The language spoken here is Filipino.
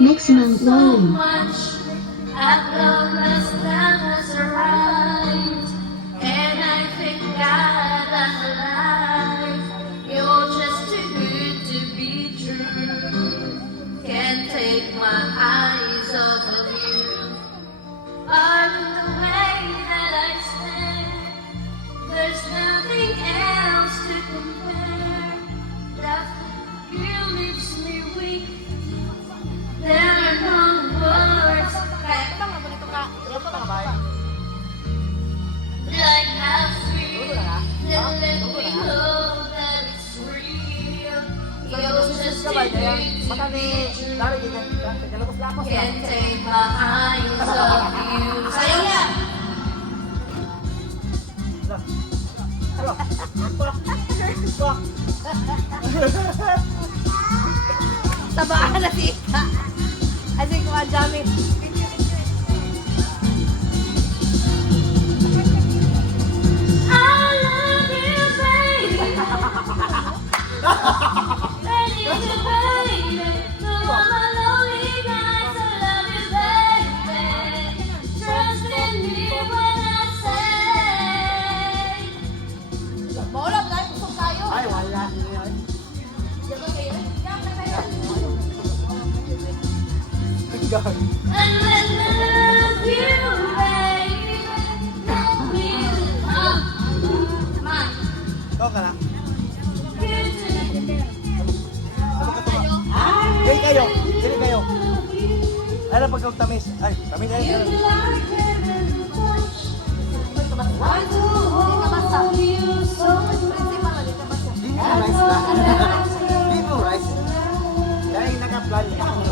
Maximum volume. At long last time has arrived, and I thank God I'm alive. You're just too good to be true. Can't take my eyes off of you. On the way that I stand, there's nothing else to compare. That you leaves me weak. There are no words like how sweet that let me know that it's real. You're just too good to be true. Can't take my eyes off you. Sayang yan! Tabaan na si Ika. Kasi kung ang dami. I love you, baby. Ready to baby. Through all my lonely nights, I love you, baby. Trust in me when I say. Maulam na, kusog tayo. Ay, wala. Diba kayo? Diyan na kayo. And when I love you, baby, let me come on. Ikaw ka na. Good to Dili kayo. Dili kayo. Ano pag tamis? Ay, tamis ay. you like it in the touch. I do hold you so Principal na, di ka ba siya? Di mo rice na. Di mo rice. Dahil naka-plan ka.